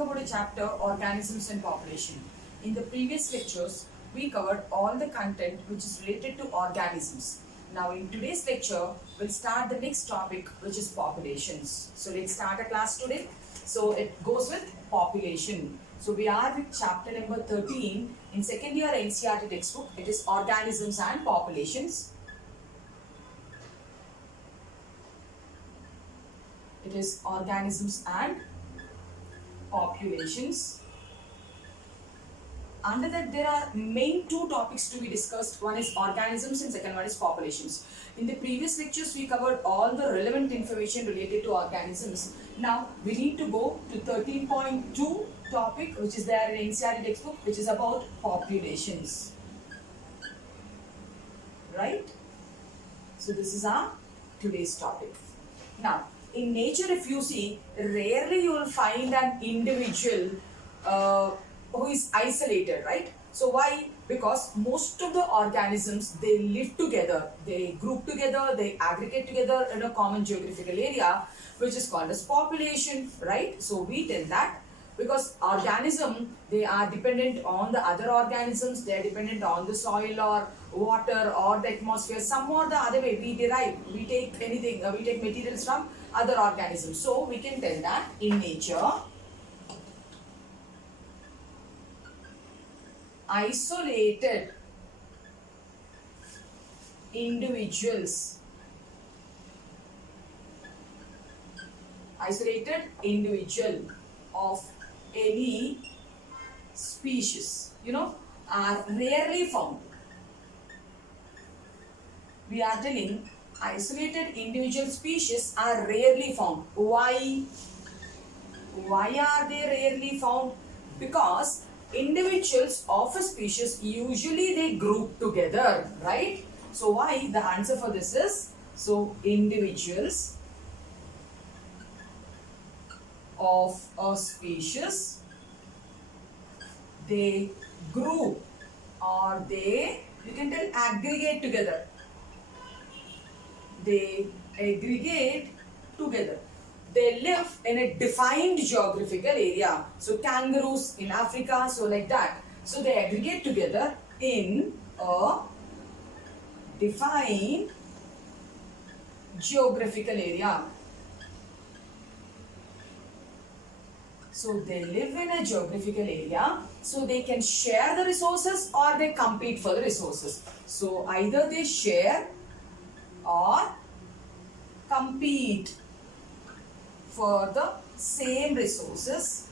discussing about a chapter, organisms and population. In the previous lectures, we covered all the content which is related to organisms. Now in today's lecture, we'll start the next topic, which is populations. So let's start a class today. So it goes with population. So we are with chapter number 13 in second year NCERT textbook. It is organisms and populations. It is organisms and populations. Under that, there are main two topics to be discussed. One is organisms and second one is populations. In the previous lectures, we covered all the relevant information related to organisms. Now, we need to go to 13.2 topic, which is there in NCERT textbook, which is about populations. Right? So, this is our today's topic. Now, in nature, if you see, rarely you will find an individual who is isolated, right? So why? Because most of the organisms, they live together, they group together, they aggregate together in a common geographical area, which is called as population, right? So we tell that because organism, they are dependent on the other organisms, they are dependent on the soil or water or the atmosphere, some or the other way we take anything, we take materials from other organisms. So we can tell that in nature, isolated individual of any species, are rarely found. We are telling isolated individual species are rarely found. Why? Why are they rarely found? Because individuals of a species, usually they group together, right? So why? The answer for this is, so individuals of a species, they group or they, you can tell, aggregate together. They aggregate together. They live in a defined geographical area. So kangaroos in Africa, so like that. So they aggregate together in a defined geographical area. So they live in a geographical area, so they can share the resources or they compete for the resources. So either they share or compete for the same resources.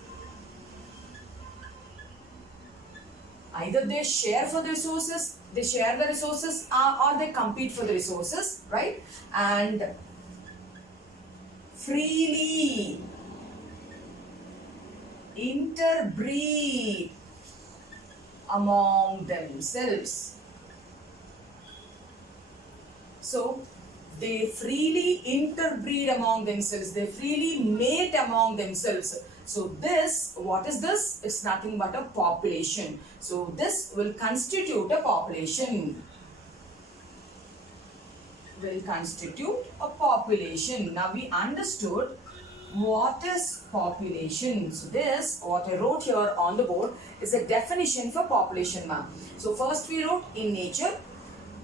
Either they share for the resources, or they compete for the resources, right? And freely interbreed among themselves. So they freely interbreed among themselves. They freely mate among themselves. So this, what is this? It's nothing but a population. So this will constitute a population. Now we understood what is population. So this, what I wrote here on the board, is a definition for population, ma'am. So first we wrote, in nature,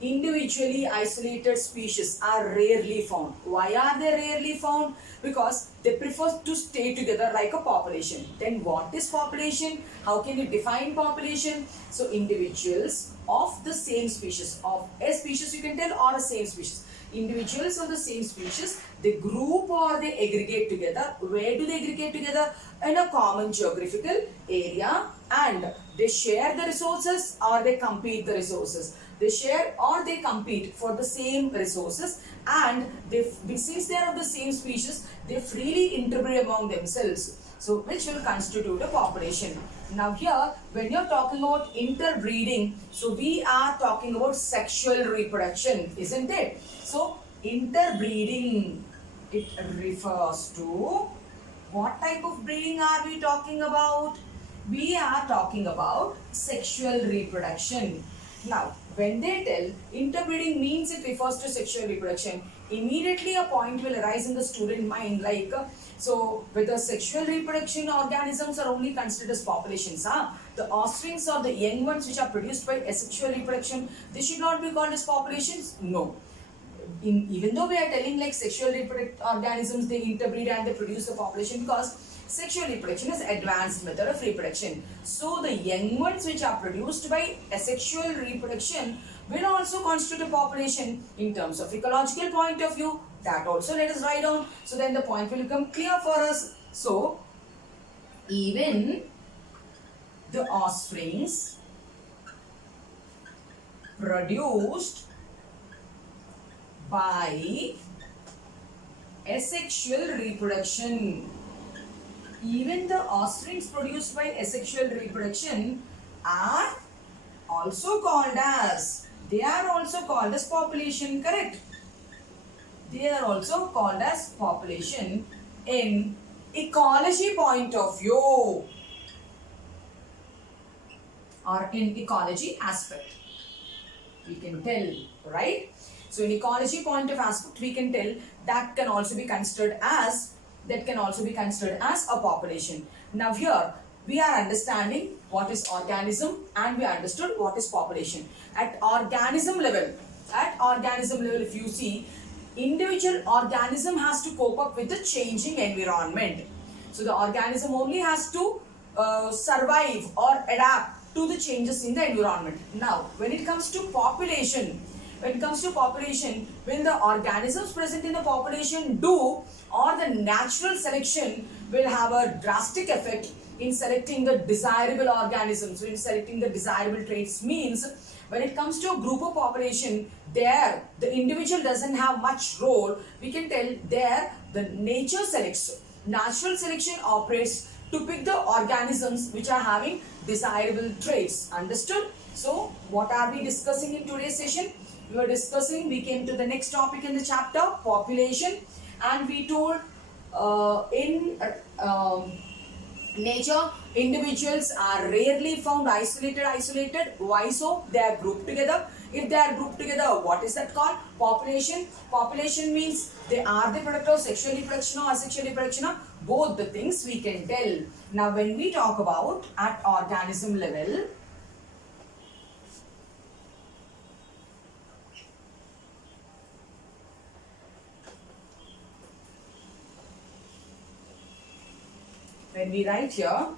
individually isolated species are rarely found. Why are they rarely found? Because they prefer to stay together like a population. Then what is population? How can you define population? So individuals of the same species, of a species you can tell, or a same species. Individuals of the same species, they group or they aggregate together. Where do they aggregate together? In a common geographical area, and they share the resources or they compete the resources. They share or they compete for the same resources, and since they are of the same species, they freely interbreed among themselves. So which will constitute a population. Now here, when you're talking about interbreeding, so we are talking about sexual reproduction, isn't it? So interbreeding, it refers to what type of breeding are we talking about? We are talking about sexual reproduction. Now, when they tell interbreeding means it refers to sexual reproduction, immediately a point will arise in the student mind like, so whether sexual reproduction organisms are only considered as populations, the offsprings or the young ones which are produced by asexual reproduction, they should not be called as populations? No. Even though we are telling like sexual reproductive organisms, they interbreed and they produce the population, because sexual reproduction is advanced method of reproduction. So the young ones which are produced by asexual reproduction will also constitute a population in terms of ecological point of view. That also let us write down, so then the point will become clear for us. So even the offsprings produced by asexual reproduction, even the offsprings produced by asexual reproduction are also called as, they are also called as population, correct? They are also called as population in ecology point of view or in ecology aspect. We can tell, right? So in ecology point of aspect, we can tell that can also be considered as, a population. Now here we are understanding what is organism and we understood what is population. At organism level, if you see, individual organism has to cope up with the changing environment. So the organism only has to survive or adapt to the changes in the environment. Now when it comes to population, will the organisms present in the population do, or the natural selection will have a drastic effect in selecting the desirable organisms, in selecting the desirable traits? Means when it comes to a group of population, there the individual doesn't have much role. We can tell there the nature selects, natural selection operates to pick the organisms which are having desirable traits. Understood? So what are we discussing in today's session? We came to the next topic in the chapter, population, and we told in nature, individuals are rarely found isolated. Why so? They are grouped together. If they are grouped together, what is that called? Population. Population means they are the product of sexual reproduction or asexual reproduction. Both the things we can tell. Now when we talk about at organism level, when we write here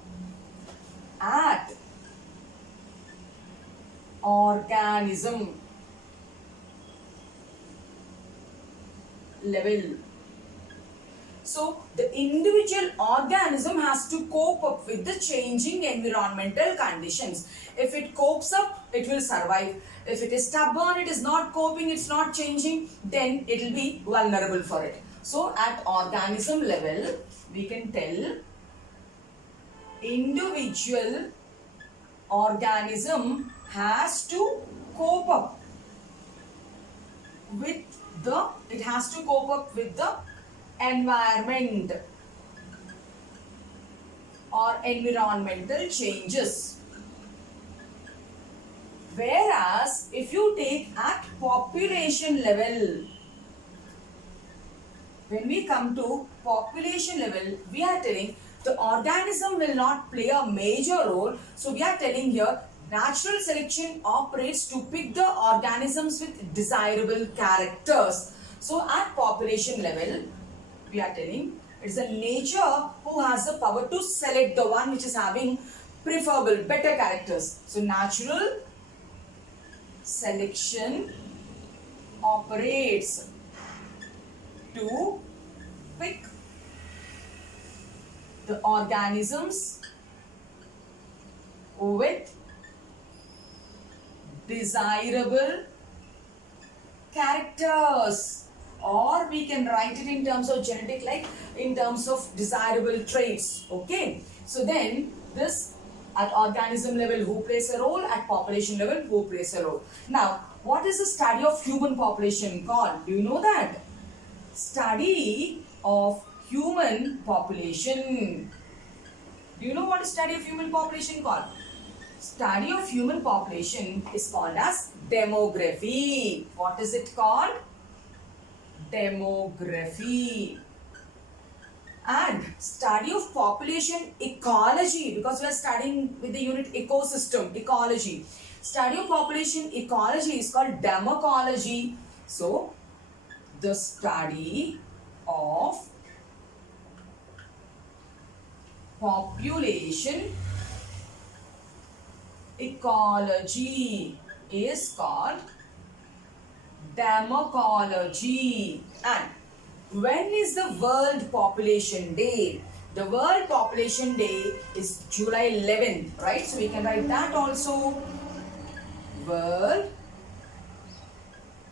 at organism level, so the individual organism has to cope up with the changing environmental conditions. If it copes up, it will survive. If it is stubborn, it is not coping, it's not changing, then it will be vulnerable for it. So at organism level, we can tell individual organism has to cope up with the, environment or environmental changes. Whereas if you take at population level, when we come to population level, we are telling the organism will not play a major role. So we are telling here natural selection operates to pick the organisms with desirable characters. So at population level, we are telling it's a nature who has the power to select the one which is having preferable, better characters. So natural selection operates to pick the organisms with desirable characters, or we can write it in terms of genetic, like in terms of desirable traits. Okay, so then this at organism level who plays a role, at population level who plays a role. Now what is the study of human population called? Do you know that? Study of human population. Do you know what is study of human population called? study of human population is called as demography. What is it called? Demography. And study of population ecology, because we are studying with the unit ecosystem, ecology. Study of population ecology is called democology. So, the study of population ecology is called democology. And when is the World Population Day? The World Population Day is July 11th, right? So we can write that also. World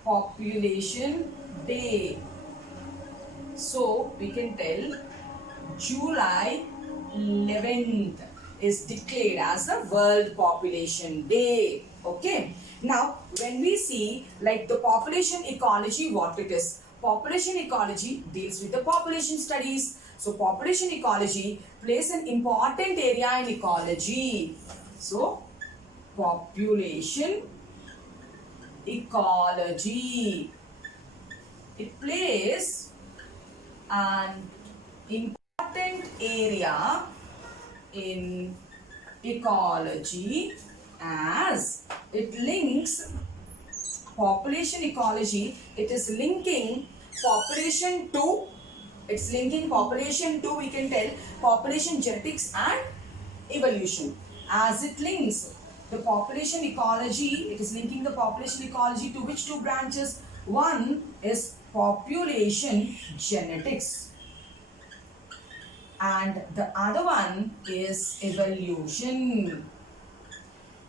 Population Day. So we can tell July 11th is declared as the World Population Day. Okay. Now, when we see like the population ecology, what it is? Population ecology deals with the population studies. So, population ecology plays an important area in ecology. So, population ecology, it plays an important area in ecology as it links population ecology. It is linking population to, we can tell population genetics and evolution. As it links the population ecology, it is linking the population ecology to which two branches? One is population genetics and the other one is evolution.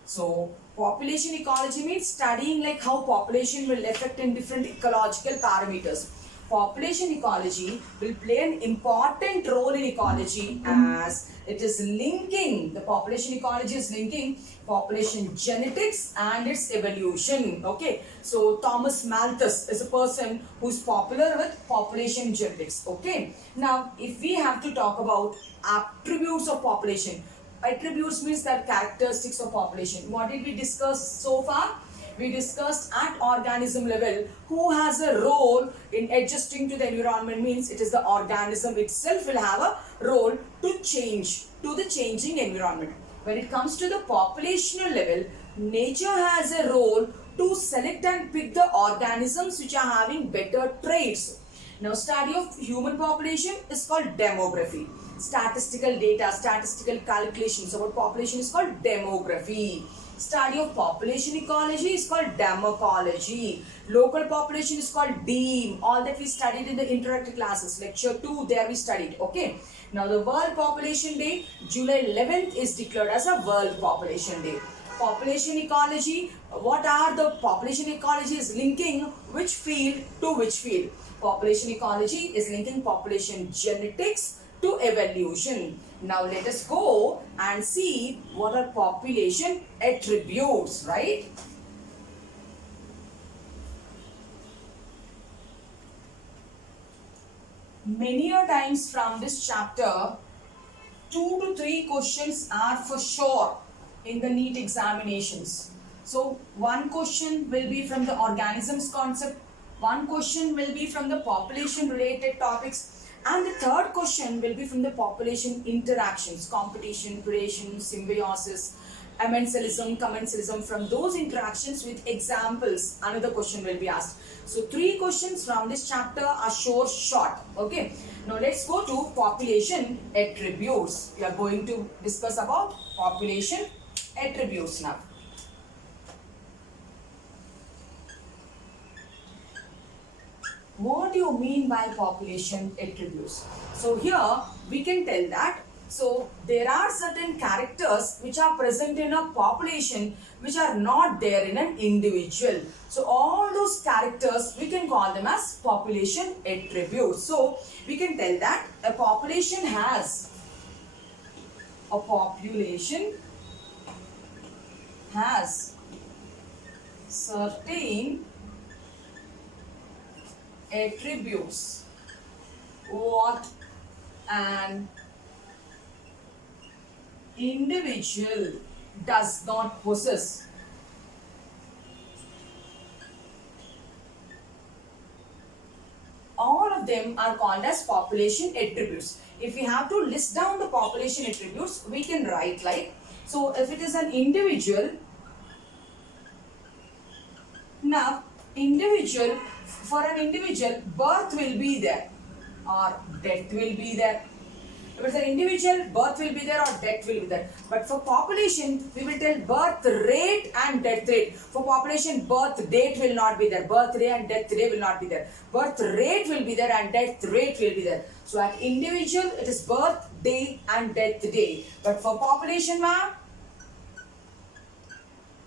So, population ecology means studying like how population will affect in different ecological parameters. Population ecology will play an important role in ecology as it is linking, the population ecology is linking population genetics and its evolution. Okay, so Thomas Malthus is a person who is popular with population genetics. Okay, now if we have to talk about attributes of population, attributes means that characteristics of population. What did we discuss so far? We discussed at organism level who has a role in adjusting to the environment, means it is the organism itself will have a role to change to the changing environment. When it comes to the populational level, nature has a role to select and pick the organisms which are having better traits. Now, study of human population is called demography. Statistical data, statistical calculations about population is called demography. Study of population ecology is called democology. Local population is called DEEM. All that we studied in the interactive classes. Lecture 2, there we studied. Okay. Now, the World Population Day, July 11th is declared as a World Population Day. Population ecology, what are the population ecology is linking which field to which field? Population ecology is linking population genetics to evolution. Now let us go and see what are population attributes, right? Many a times from this chapter, 2 to 3 questions are for sure in the NEET examinations. So one question will be from the organisms concept, one question will be from the population related topics, and the third question will be from the population interactions, competition, predation, symbiosis, amensalism, commensalism. From those interactions with examples, another question will be asked. So 3 questions from this chapter are sure short. Okay. Now let's go to population attributes. We are going to discuss about population attributes now. What do you mean by population attributes? So here we can tell that, so there are certain characters which are present in a population which are not there in an individual. So all those characters we can call them as population attributes. So we can tell that a population has certain attributes. What an individual does not possess. All of them are called as population attributes. If we have to list down the population attributes, we can write like, so if it is an individual, now for an individual, birth will be there or death will be there. If it's an individual, birth will be there or death will be there. But for population, we will tell birth rate and death rate. For population, birth date will not be there. Birth rate and death rate will not be there. Birth rate will be there and death rate will be there. So at individual, it is birth day and death day. But for population, ma'am,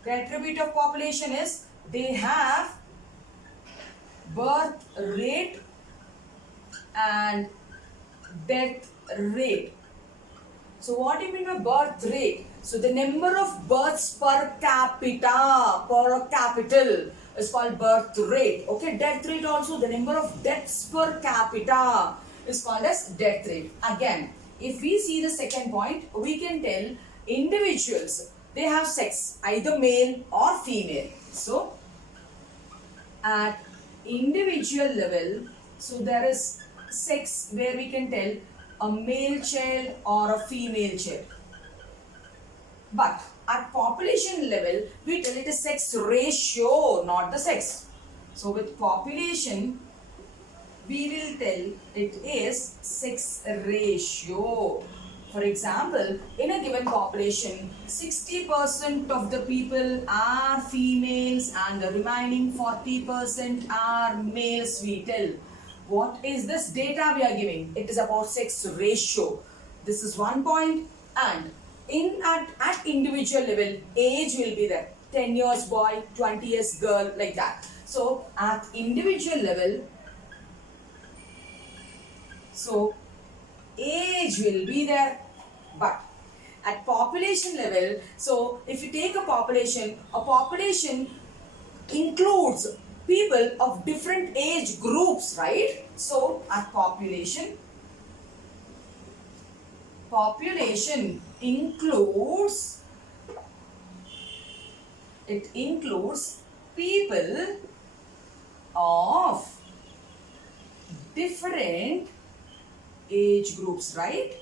the attribute of population is they have birth rate and death rate. So what do you mean by birth rate? So the number of births per capita, per capital is called birth rate. Okay, death rate also, the number of deaths per capita is called as death rate. Again, if we see the second point, we can tell individuals, they have sex, either male or female. So at individual level, so there is sex where we can tell a male child or a female child. But at population level, we tell it is sex ratio, not the sex. So with population, we will tell it is sex ratio. For example, in a given population, 60% of the people are females and the remaining 40% are males, we tell. What is this data we are giving? It is about sex ratio. This is one point. And at individual level, age will be there. 10 years boy, 20 years girl, like that. So at individual level, so age will be there. But at population level, so if you take a population includes people of different age groups, right? So at population includes people of different age groups, right?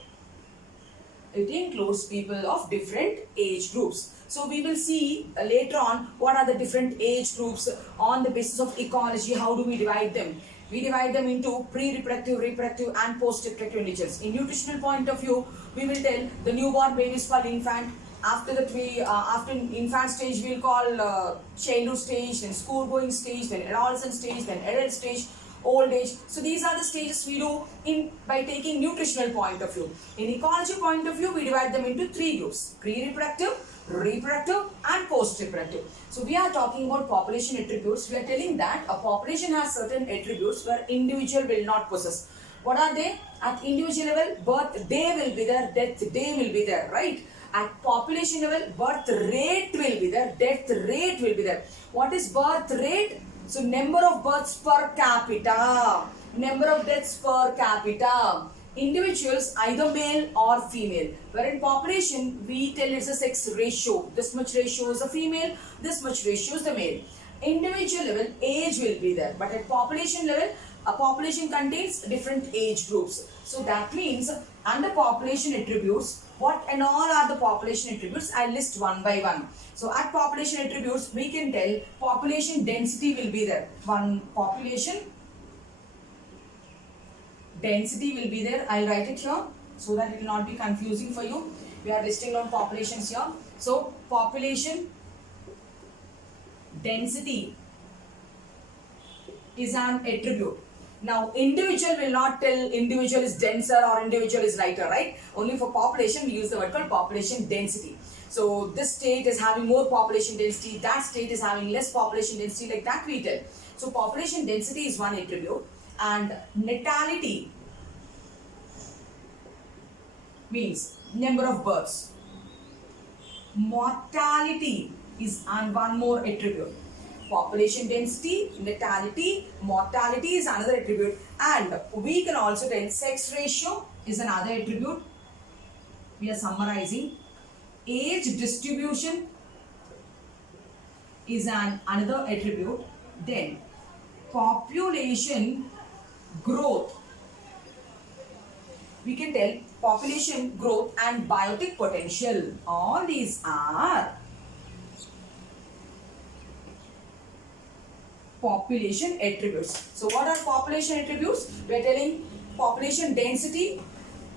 It includes people of different age groups. So we will see later on what are the different age groups on the basis of ecology. How do we divide them? We divide them into pre-reproductive, reproductive and post-reproductive individuals. In nutritional point of view, we will tell the newborn baby is called infant. After that, after infant stage, we will call childhood stage, then school going stage, then adolescent stage, then adult stage, old age. So these are the stages we do by taking nutritional point of view. In ecology point of view, we divide them into three groups: pre-reproductive, reproductive and post-reproductive. So we are talking about population attributes. We are telling that a population has certain attributes where individual will not possess. What are they? At individual level, birth day will be there, death day will be there, right? At population level, birth rate will be there, death rate will be there. What is birth rate? So number of births per capita, number of deaths per capita. Individuals either male or female. Where in population, we tell it's a sex ratio. This much ratio is a female, this much ratio is the male. Individual level, age will be there. But at population level, a population contains different age groups. So that means under population attributes, what and all are the population attributes? I'll list one by one. So at population attributes, we can tell population density will be there. One population density will be there. I'll write it here so that it will not be confusing for you. We are listing down populations here. So population density is an attribute. Now individual will not tell individual is denser or individual is lighter, right? Only for population we use the word called population density. So this state is having more population density, that state is having less population density, like that we tell. So population density is one attribute, and natality means number of births. Mortality is one more attribute. Population density, natality, mortality is another attribute, and we can also tell sex ratio is another attribute. We are summarizing. age distribution is another attribute. Then population growth, we can tell population growth and biotic potential. All these are population attributes. So what are population attributes? We are telling population density,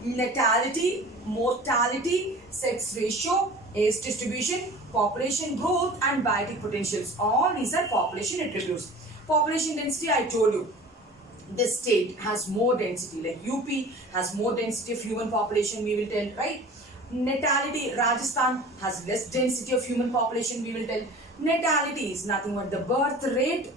natality, mortality, sex ratio, age distribution, population growth and biotic potentials. All these are population attributes. Population density, I told you, this state has more density, like UP has more density of human population, we will tell, right? Natality, Rajasthan has less density of human population, we will tell. Natality is nothing but the birth rate.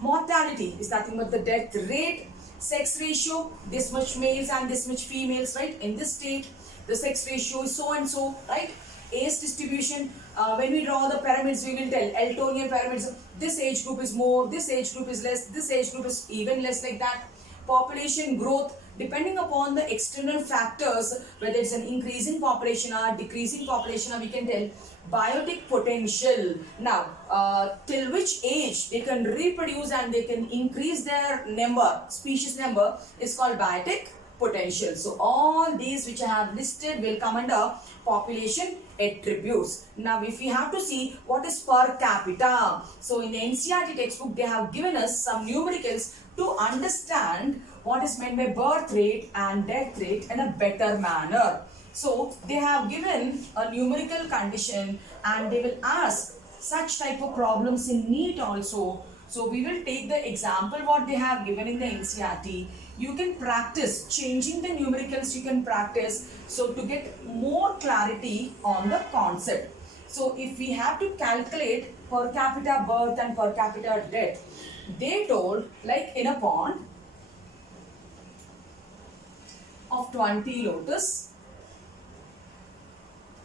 Mortality is nothing but the death rate. Sex ratio, this much males and this much females, right? In this state, the sex ratio is so and so, right? Age distribution, when we draw the pyramids, we will tell Eltonian pyramids, this age group is more, this age group is less, this age group is even less, like that. Population growth, depending upon the external factors, whether it's an increasing population or decreasing population, or we can tell biotic potential. Now, till which age they can reproduce and they can increase their number, species number, is called biotic potential. So all these which I have listed will come under population attributes. Now if we have to see what is per capita, so in the NCERT textbook they have given us some numericals to understand what is meant by birth rate and death rate in a better manner. So they have given a numerical condition and they will ask such type of problems in NEET also. So we will take the example what they have given in the NCERT. You can practice changing the numericals, you can practice, so to get more clarity on the concept. So if we have to calculate per capita birth and per capita death, they told like in a pond of 20 lotus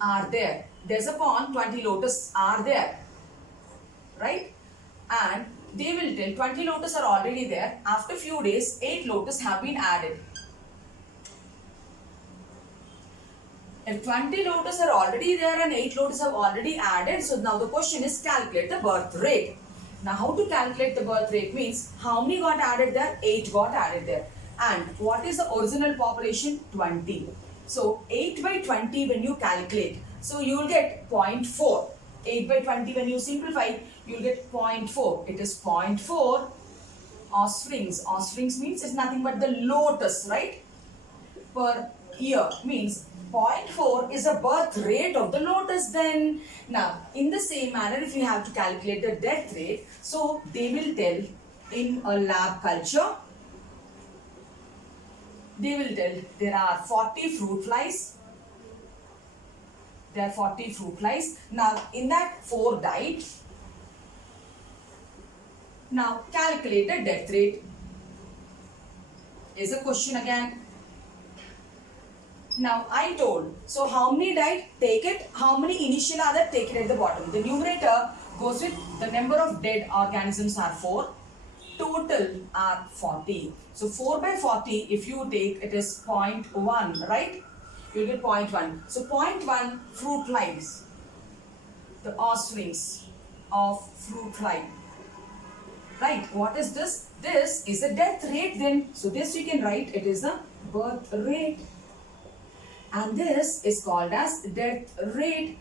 are there. There's a pond, 20 lotus are there, right? And they will tell 20 lotus are already there. After few days, 8 lotus have been added. If 20 lotus are already there and 8 lotus have already added, so now the question is calculate the birth rate. Now how to calculate the birth rate means how many got added there? 8 got added there. And what is the original population? 20. So 8 by 20 when you calculate, so you will get 0.4. 8 by 20 when you simplify, you will get 0.4. It is 0.4 offsprings. Offsprings means it's nothing but the lotus, right? Per year means 0.4 is a birth rate of the lotus then. Now, in the same manner, if you have to calculate the death rate, so they will tell in a lab culture, they will tell there are 40 fruit flies. There are 40 fruit flies. Now, in that 4 died. Now, calculate the death rate. Is a question again. Now, I told, so how many died? Take it. How many initial are there? Take it at the bottom. The numerator goes with the number of dead organisms are 4. Total are 40. So, 4 by 40, if you take, it is 0.1, right? You will get 0.1. So 0.1 fruit flies, the offsprings of fruit fly. Right, what is this? This is the death rate then. So this we can write, it is the birth rate. And this is called as death rate.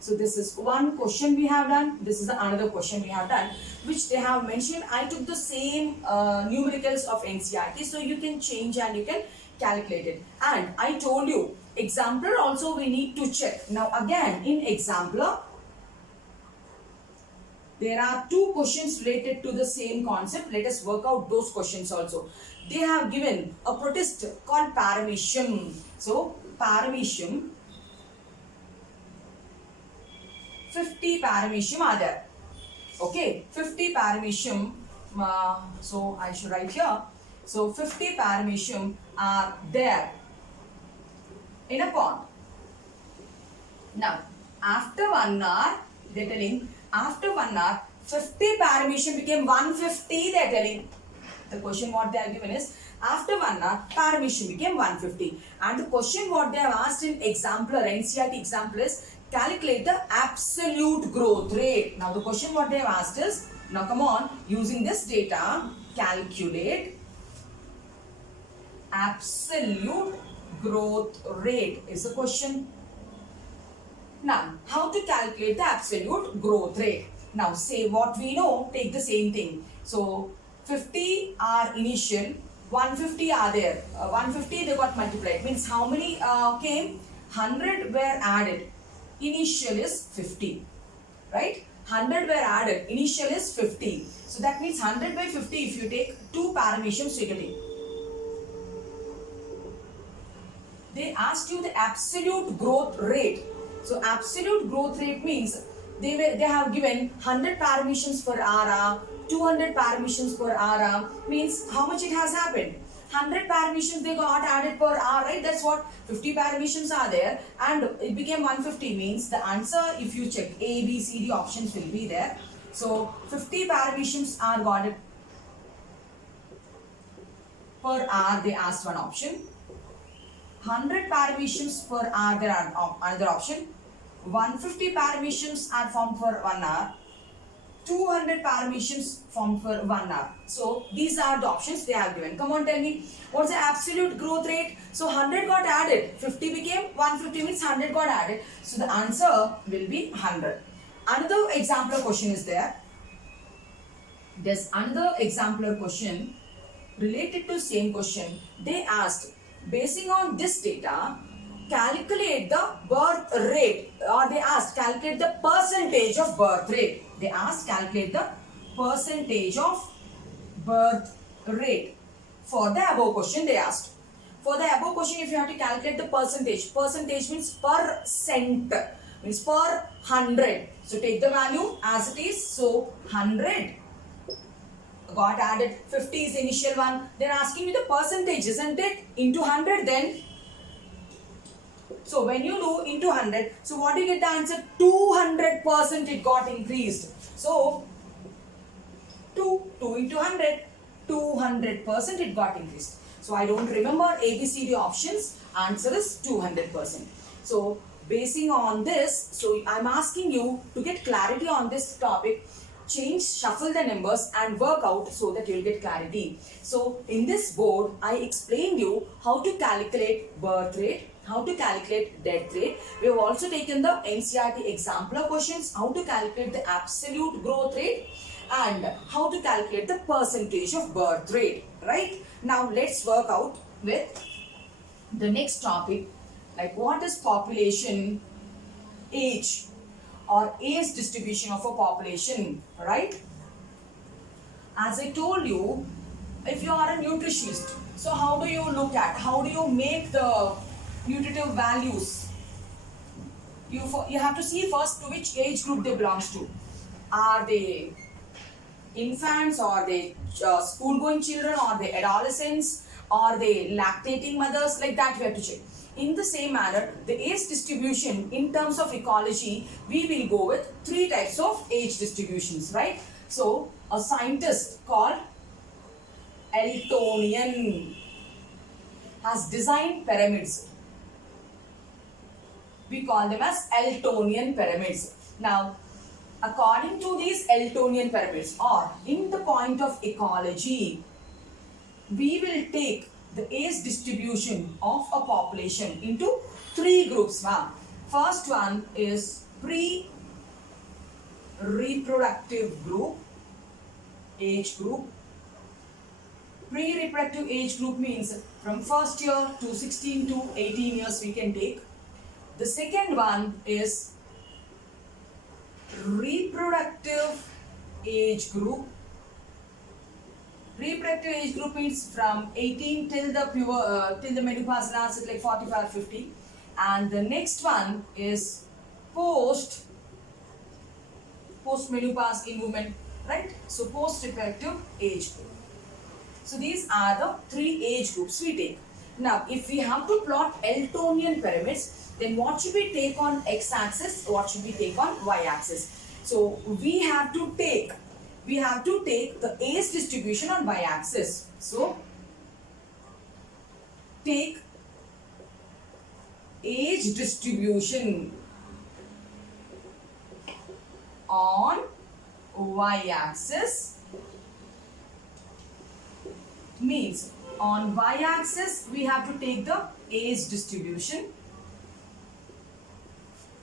So this is one question we have done. This is another question we have done, which they have mentioned. I took the same numericals of NCERT. So you can change and you can calculate it. And I told you, exemplar also we need to check. Now again, in exemplar, there are 2 questions related to the same concept. Let us work out those questions also. They have given a protist called paramecium. So paramecium, 50 paramecium are there. Okay, 50 paramecium. So I should write here. So 50 paramecium are there in a pond. Now, after 1 hour, they are telling, after 1 hour, 50 paramecium became 150, they are telling. The question what they have given is, after 1 hour, paramecium became 150. And the question what they have asked in exemplar, NCERT example is, calculate the absolute growth rate. Now the question what they have asked is, now come on, using this data, calculate absolute growth rate is the question. Now, how to calculate the absolute growth rate? Now, say what we know, take the same thing. So, 50 are initial, 150 are there. 150 they got multiplied. Means how many came? 100 were added. Initial is 50. Right? 100 were added. Initial is 50. So, that means 100 by 50 if you take 2 parameciums you take. They asked you the absolute growth rate. So absolute growth rate means they have given 100 parameciums per hour, 200 parameciums per hour, means how much it has happened. 100 parameciums they got added per hour, right? That's what 50 parameciums are there, and it became 150. Means the answer, if you check A, B, C, D options will be there. So 50 parameciums are got per hour. They asked one option. 100 parameciums per hour there are another option. 150 parameciums are formed for 1 hour. 200 parameciums formed for 1 hour. So these are the options they have given. Come on, tell me what's the absolute growth rate? So 100 got added. 50 became 150 means 100 got added. So the answer will be 100. Another exemplar question is there. There's another exemplar question related to same question. They asked, basing on this data, calculate the birth rate, or they asked calculate the percentage of birth rate. They asked calculate the percentage of birth rate. For the above question they asked. For the above question, if you have to calculate the percentage means percent, means per 100. So take the value as it is. So 100 got added, 50 is the initial one. They're asking you the percentage, isn't it? Into 100 then. So when you do into 100, so what do you get the answer? 200% it got increased. So 2 into 100, 200% it got increased. So I don't remember ABCD options. Answer is 200%. So basing on this, so I'm asking you to get clarity on this topic. Shuffle the numbers and work out so that you'll get clarity. So in this board, I explained you how to calculate birth rate, how to calculate death rate. We have also taken the NCERT exemplar questions, how to calculate the absolute growth rate and how to calculate the percentage of birth rate, right? Now let's work out with the next topic, like what is population age or age distribution of a population, right? As I told you, if you are a nutritionist, so how do you look at, how do you make the nutritive values? You have to see first to which age group they belongs to. Are they infants, or are they school going children, or are they adolescents, or are they lactating mothers? Like that we have to check. In the same manner, the age distribution in terms of ecology, we will go with 3 types of age distributions, right? So, a scientist called Eltonian has designed pyramids. We call them as Eltonian pyramids. Now, according to these Eltonian pyramids, or in the point of ecology, we will take the age distribution of a population into 3 groups. First one is pre-reproductive group, age group. Pre-reproductive age group means from first year to 16 to 18 years we can take. The second one is reproductive age group. Reproductive age group means from 18 till the menopause lasts at like 45 or 50. And the next one is post menopause in women, right? So post reproductive age group. So these are the 3 age groups we take. Now if we have to plot Eltonian pyramids, then what should we take on x-axis, what should we take on y-axis? So we have to take the age distribution on y-axis. So take age distribution on y-axis means on y-axis we have to take the age distribution,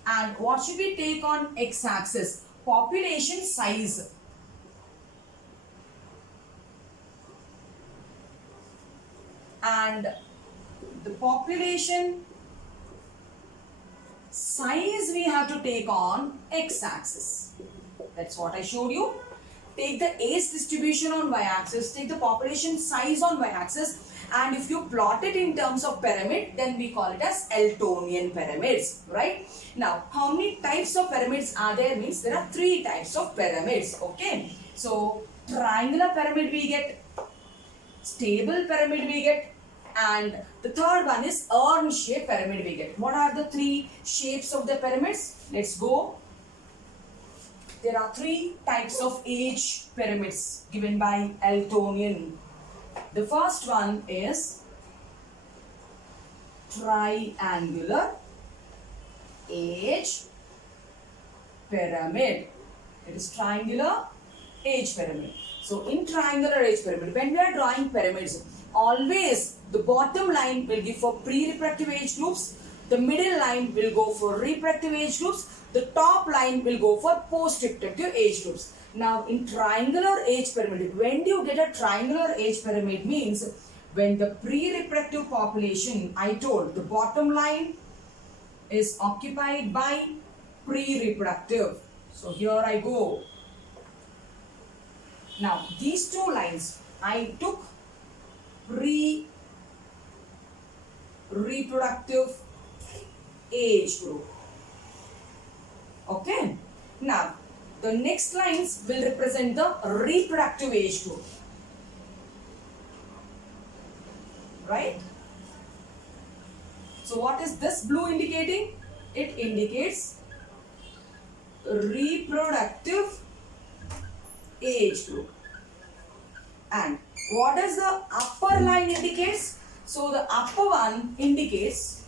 and what should we take on x-axis? Population size. And the population size we have to take on x-axis. That's what I showed you. Take the age distribution on y-axis, take the population size on y-axis, and if you plot it in terms of pyramid, then we call it as Eltonian pyramids, right? Now, how many types of pyramids are there? Means there are 3 types of pyramids, okay? So, triangular pyramid we get, stable pyramid we get, and the third one is urn shaped pyramid we get. What are the 3 shapes of the pyramids? Let's go. There are 3 types of age pyramids given by Eltonian. The first one is triangular age pyramid. It is triangular age pyramid. So in triangular age pyramid, when we are drawing pyramids, always the bottom line will give for pre-reproductive age groups, the middle line will go for reproductive age groups, the top line will go for post-reproductive age groups. Now in triangular age pyramid, when do you get a triangular age pyramid? Means when the pre-reproductive population, I told the bottom line is occupied by pre-reproductive. So here I go. Now these 2 lines, I took pre-reproductive age group. Okay. Now the next lines will represent the reproductive age group. Right? So what is this blue indicating? It indicates reproductive age group. And what does the upper line indicates? So the upper one indicates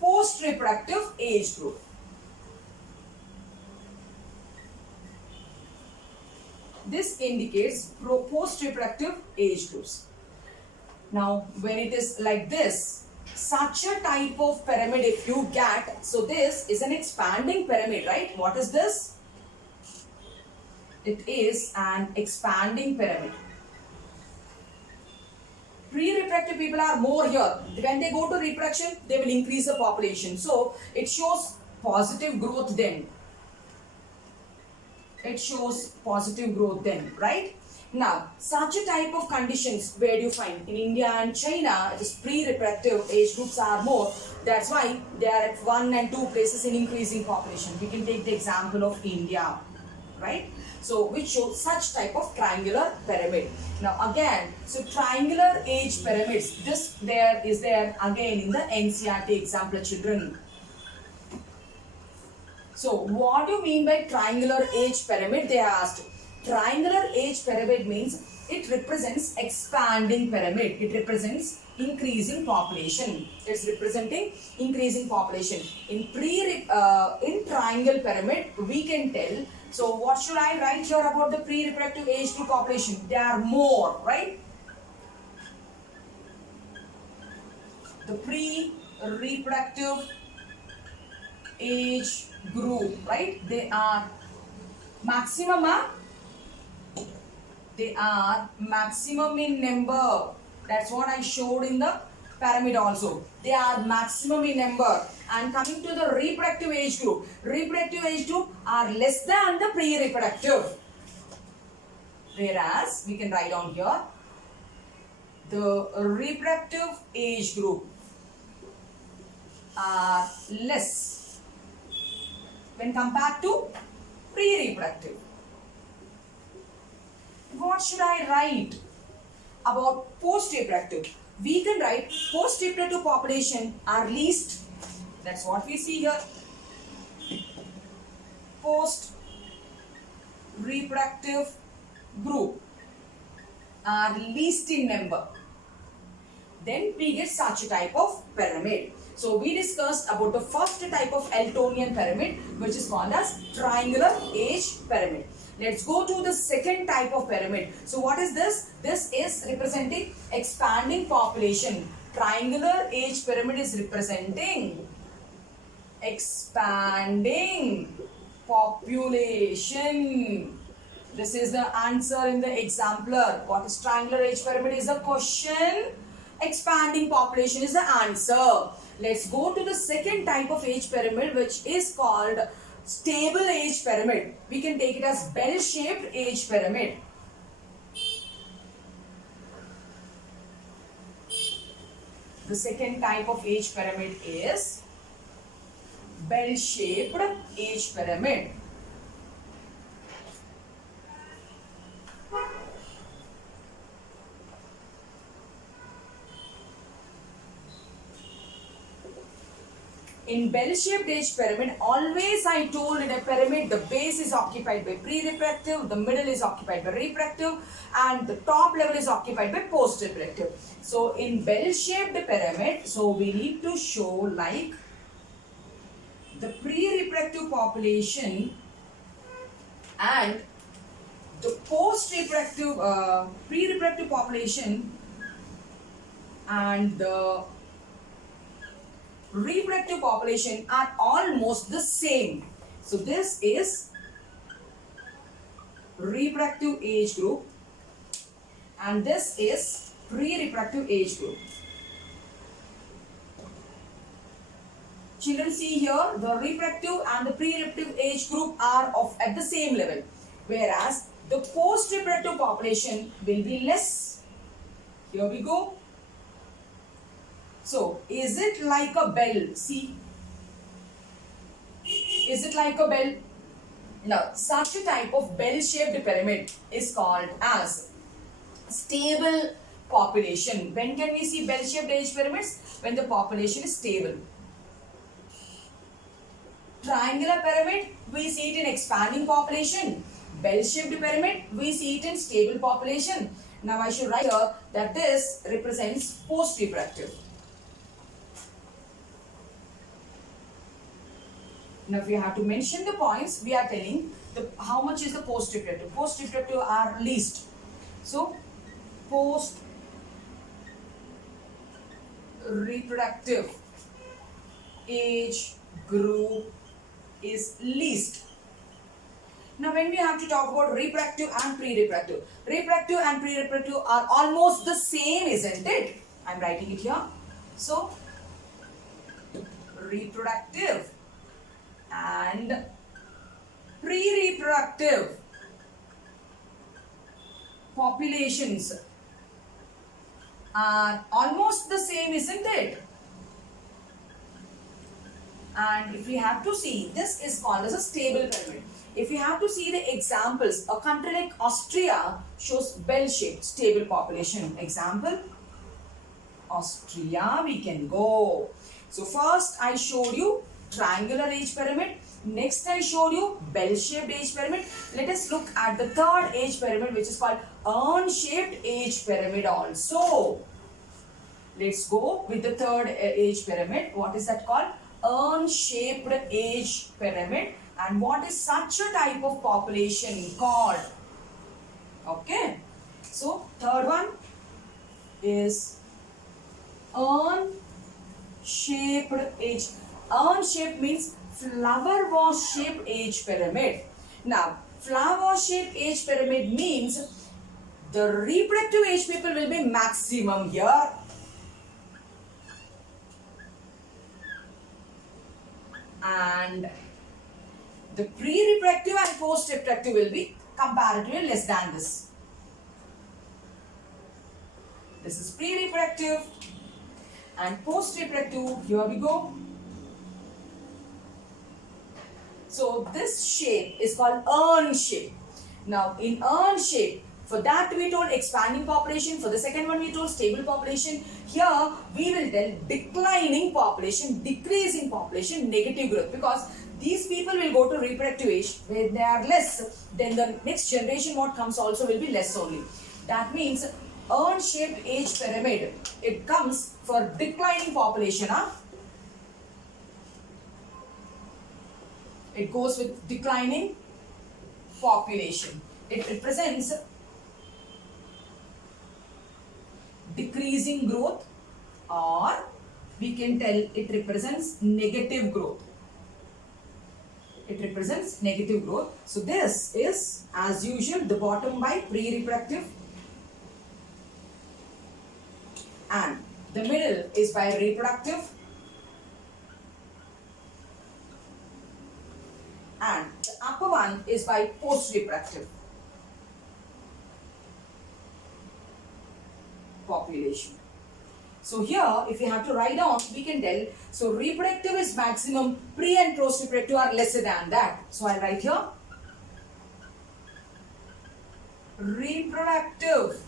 post-reproductive age group. This indicates post-reproductive age groups. Now, when it is like this, such a type of pyramid if you get, so this is an expanding pyramid, right? What is this? It is an expanding pyramid. Pre-reproductive people are more here. When they go to reproduction, they will increase the population. So, it shows positive growth then. It shows positive growth then, right? Now, such a type of conditions, where do you find? In India and China, it is pre-reproductive age groups are more. That's why they are at 1 and 2 places in increasing population. We can take the example of India, right? So, which shows such type of triangular pyramid. Now, again, so triangular age pyramids, this there is there again in the NCERT example, children. So, what do you mean by triangular age pyramid? They asked. Triangular age pyramid means it represents expanding pyramid. It represents increasing population. It's representing increasing population. In triangle pyramid, we can tell. So, what should I write here about the pre-reproductive age group population? They are more, right? The pre-reproductive age group, right? They are maximum. They are maximum in number. That's what I showed in the pyramid also. They are maximum in number. And coming to the reproductive age group are less than the pre-reproductive. Whereas, we can write down here, the reproductive age group are less when compared to pre-reproductive. What should I write about post-reproductive? We can write post-reproductive population are least. That's what we see here. Post-reproductive group are least in number. Then we get such a type of pyramid. So we discussed about the first type of Eltonian pyramid, which is called as triangular age pyramid. Let's go to the second type of pyramid. So what is this? This is representing expanding population. Triangular age pyramid is representing expanding population. This is the answer in the exemplar. What is triangular age pyramid is the question. Expanding population is the answer. Let's go to the second type of age pyramid, which is called stable age pyramid. We can take it as bell-shaped age pyramid. The second type of age pyramid is bell-shaped age pyramid. In bell-shaped age pyramid, always I told in a pyramid, the base is occupied by pre-reproductive, the middle is occupied by reproductive, and the top level is occupied by post-reproductive. So in bell-shaped pyramid, so we need to show like the pre-reproductive population and the post-reproductive, pre-reproductive population and the reproductive population are almost the same. So this is reproductive age group and this is pre-reproductive age group. Children, see here, the reproductive and the pre-reproductive age group are at the same level, whereas the post-reproductive population will be less. Here we go. So, is it like a bell? See, is it like a bell? Now, such a type of bell-shaped pyramid is called as stable population. When can we see bell-shaped age pyramids? When the population is stable. Triangular pyramid, we see it in expanding population. Bell-shaped pyramid, we see it in stable population. Now, I should write here that this represents post-reproductive. Now, if we have to mention the points, we are telling how much is the post-reproductive. Post-reproductive are least. So, post-reproductive age group is least. Now, when we have to talk about reproductive and pre-reproductive, reproductive and pre-reproductive are almost the same, isn't it? I am writing it here. So, reproductive and pre-reproductive populations are almost the same, isn't it? And if we have to see, this is called as a stable pyramid. If you have to see the examples, a country like Austria shows bell-shaped stable population. Example, Austria, we can go. So first I showed you triangular age pyramid. Next I showed you bell-shaped age pyramid. Let us look at the third age pyramid, which is called urn-shaped age pyramid also. Let's go with the third age pyramid. What is that called? Urn-shaped age pyramid. And what is such a type of population called? Okay. So, third one is urn-shaped age. Urn-shaped means flower vase-shaped age pyramid. Now, flower vase-shaped age pyramid means the reproductive age people will be maximum here. And the pre-reproductive and post-reproductive will be comparatively less than this. This is pre-reproductive and post-reproductive. Here we go. So this shape is called urn shape. Now in urn shape, for that we told expanding population. For the second one we told stable population. Here we will tell declining population, decreasing population, negative growth, because these people will go to reproductive age. When they are less, then the next generation what comes also will be less only. That means urn-shaped age pyramid, it comes for declining population. It goes with declining population. It represents decreasing growth, or we can tell it represents negative growth. It represents negative growth. So this is, as usual, the bottom by pre-reproductive, and the middle is by reproductive, and the upper one is by post-reproductive population. So here, if you have to write down, we can tell, so reproductive is maximum, pre and post-reproductive are lesser than that. So I'll write here, reproductive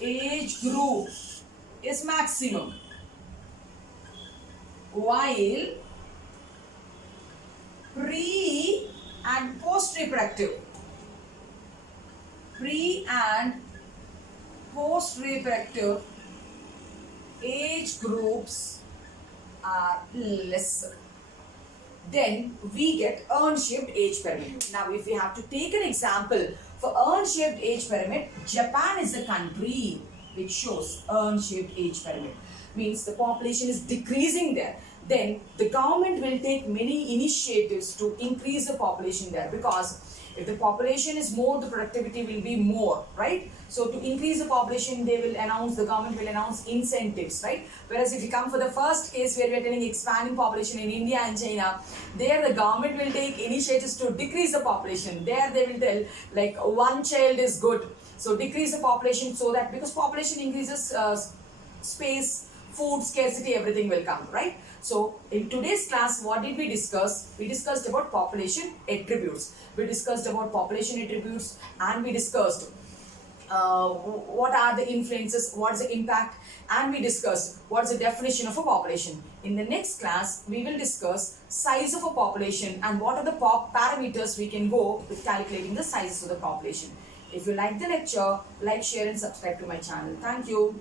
age group is maximum, while pre and post-reproductive, pre and post-reproductive age groups are lesser. Then we get urn-shaped age pyramid. Now if we have to take an example for urn-shaped age pyramid, Japan is a country which shows urn-shaped age pyramid. Means the population is decreasing there. Then the government will take many initiatives to increase the population there, because if the population is more, the productivity will be more, right? So to increase the population, the government will announce incentives, right? Whereas if you come for the first case where we are telling expanding population in India and China, there the government will take initiatives to decrease the population. There they will tell like one child is good. So decrease the population, so that because population increases, space, food scarcity, everything will come, right? So in today's class, what did we discuss? We discussed about population attributes. We discussed about population attributes, and we discussed what are the influences, what is the impact, and we discussed what is the definition of a population. In the next class, we will discuss size of a population and what are the parameters we can go with calculating the size of the population. If you like the lecture, like, share and subscribe to my channel. Thank you.